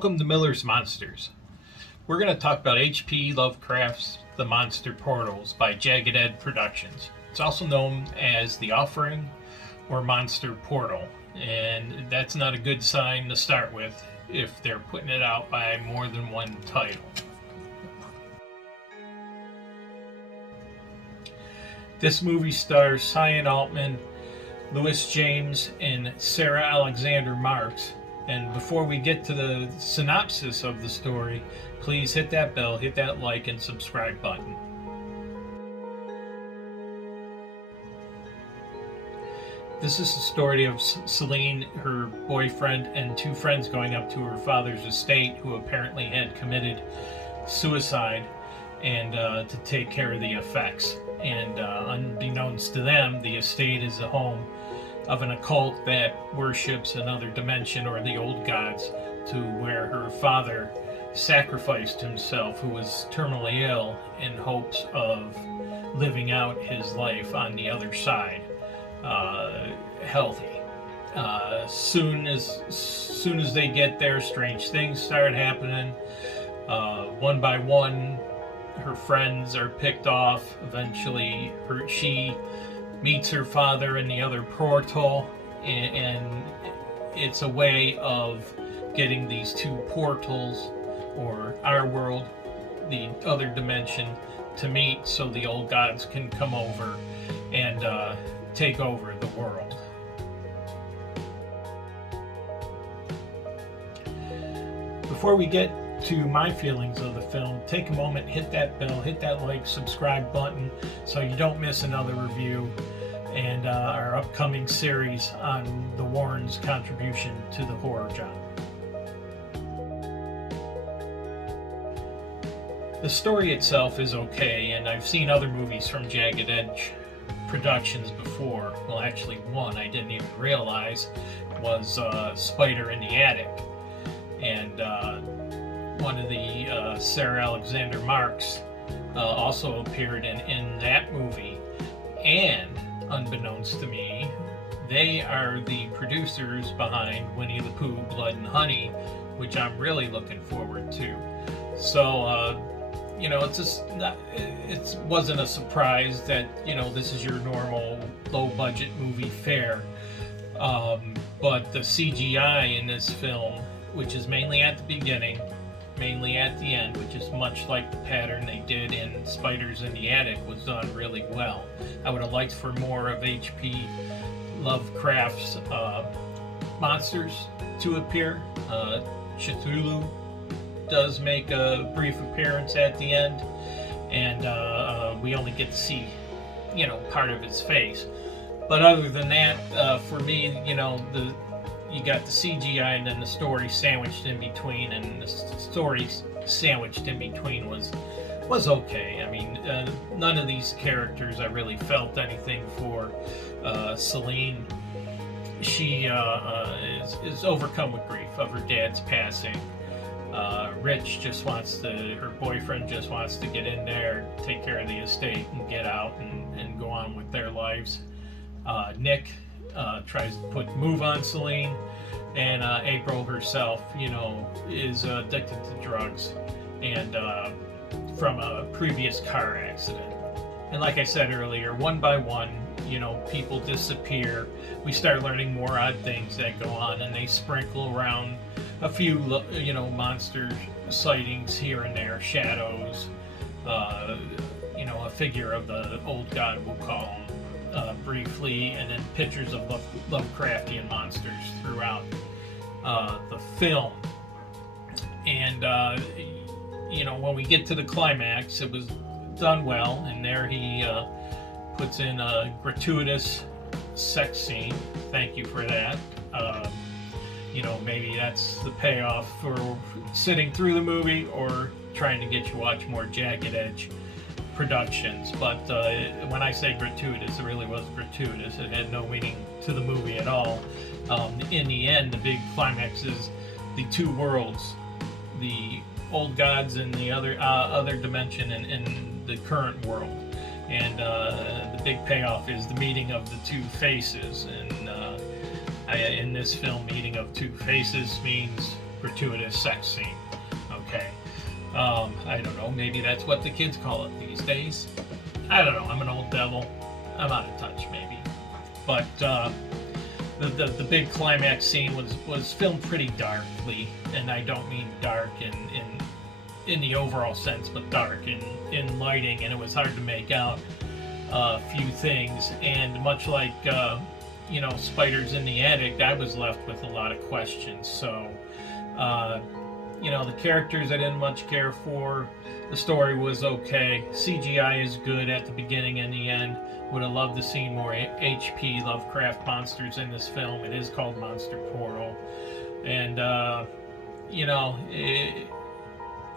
Welcome to Miller's Monsters. We're going to talk about H.P. Lovecraft's The Monster Portals by Jagged Edge Productions. It's also known as The Offering or Monster Portal, and that's not a good sign to start with if they're putting it out by more than one title. This movie stars Sian Altman, Louis James, and Sarah Alexandra Marks. And before we get to the synopsis of the story, please hit that bell, hit that like, and subscribe button. This is the story of Celine, her boyfriend, and two friends going up to her father's estate who apparently had committed suicide and to take care of the effects. And unbeknownst to them, the estate is the home of an occult that worships another dimension or the old gods, to where her father sacrificed himself, who was terminally ill, in hopes of living out his life on the other side, healthy. Soon as they get there, strange things start happening. One by one, her friends are picked off. Eventually, she meets her father in the other portal, and it's a way of getting these two portals, or our world, the other dimension, to meet so the old gods can come over and take over the world. Before we get to my feelings of the film, take a moment, hit that bell, hit that like, subscribe button so you don't miss another review and our upcoming series on the Warrens' contribution to the horror genre. The story itself is okay, and I've seen other movies from Jagged Edge Productions before. Well, actually one I didn't even realize was Spider in the Attic. And one of the Sarah Alexandra Marks also appeared in that movie, and unbeknownst to me, they are the producers behind Winnie the Pooh, Blood and Honey, which I'm really looking forward to. So it wasn't a surprise that this is your normal low budget movie fare, but the CGI in this film, which is mainly at the beginning, mainly at the end, which is much like the pattern they did in Spiders in the Attic, was done really well. I would have liked for more of H.P. Lovecraft's monsters to appear. Cthulhu does make a brief appearance at the end, and we only get to see, part of his face. But other than that, for me, you got the CGI and then the story sandwiched in between, and the story sandwiched in between was okay. I mean, none of these characters I really felt anything for. Celine, she is overcome with grief of her dad's passing. Rich her boyfriend just wants to get in there, take care of the estate, and get out and go on with their lives. Nick tries to move on Celine, and April herself, is addicted to drugs, and from a previous car accident. And like I said earlier, one by one, people disappear. We start learning more odd things that go on, and they sprinkle around a few, monster sightings here and there, shadows, a figure of the old god, we'll call him, briefly, and then pictures of Lovecraftian monsters throughout the film. And when we get to the climax, it was done well, and there he puts in a gratuitous sex scene. Thank you for that. Maybe that's the payoff for sitting through the movie or trying to get you to watch more Jagged Edge Productions. But when I say gratuitous, it really was gratuitous. It had no meaning to the movie at all. In the end, the big climax is the two worlds, the old gods and the other dimension, and the current world. And the big payoff is the meeting of the two faces. And in this film, meeting of two faces means gratuitous sex scene. Okay. I don't know, maybe that's what the kids call it these days. I don't know, I'm an old devil. I'm out of touch, maybe. But the big climax scene was filmed pretty darkly, and I don't mean dark in the overall sense, but dark in lighting, and it was hard to make out a few things. And much like Spiders in the Attic, I was left with a lot of questions. So the characters I didn't much care for. The story was okay. CGI is good at the beginning and the end. Would have loved to see more HP Lovecraft monsters in this film. It is called Monster Portal. And,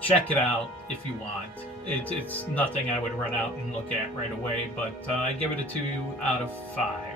check it out if you want. It's nothing I would run out and look at right away, but I give it a 2 out of 5.